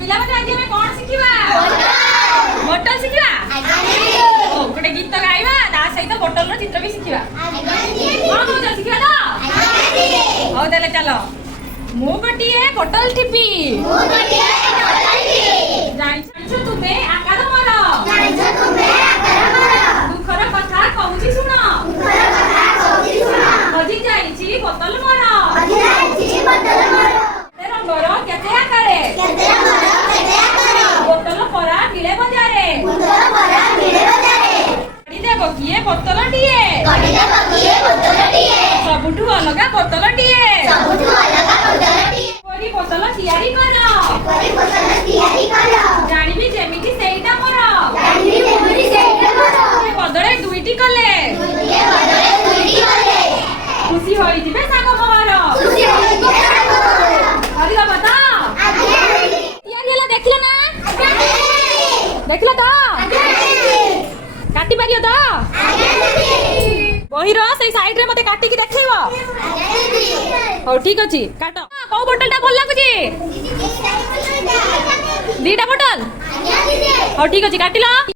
ପିଲାମାନେ ଆଜି ଆମେ କଣ ଶିଖିବା? ବୋଟଲ ଶିଖିବା। ଗୋଟେ ଗୀତ ଗାଇବା ତା ସହିତ ବୋଟଲର ଚିତ୍ର ବି ଶିଖିବା। କଣ କହୁଛ ଶିଖିବା ତ? ହଉ ତାହେଲେ ଚାଲ। ମୁଁ ଗୋଟିଏ ବୋଟଲ ଟିପି ଜାଣିଛ ତୁମେ ଆକାର ମୋର ଦୁଃଖର କଥା କହୁଛି ଶୁଣ ହଜି ଯାଇଛି ବୋତଲ ମୋର ରଙ୍ଗର କେତେ ଆକାରେ ବୋତଲ ପରା ମିଳେ ବଜାରେ ଦେବ କିଏ ବୋତଲଟିଏ ସବୁଠୁ ଅଲଗା ବୋତଲଟିଏ ବୋତଲ ତିଆରି କର ଜାଣିବି ଯେମିତି ସେଇଟା ମୋର ବଦଳେ ଦୁଇଟି କଲେ ଖୁସି ହୋଇଯିବେ ସାଙ୍ଗ ମୋର କରିଦବ ତ? ତିଆରି ହେଲା ଦେଖିଲ ନା? ଦେଖିଲ ତ? କାଟି ପାରିବ ତ? ବହିର ସେଇ ସାଇଡରେ ମତେ କାଟିକି ଦେଖେଇବ। ହଉ ଠିକ ଅଛି କାଟ। କୋଉ ବୋଟଲଟା ଭଲ ଲାଗୁଛି? ଦିଟା ବୋଟଲ। ହଉ ଠିକ ଅଛି କାଟିଲ।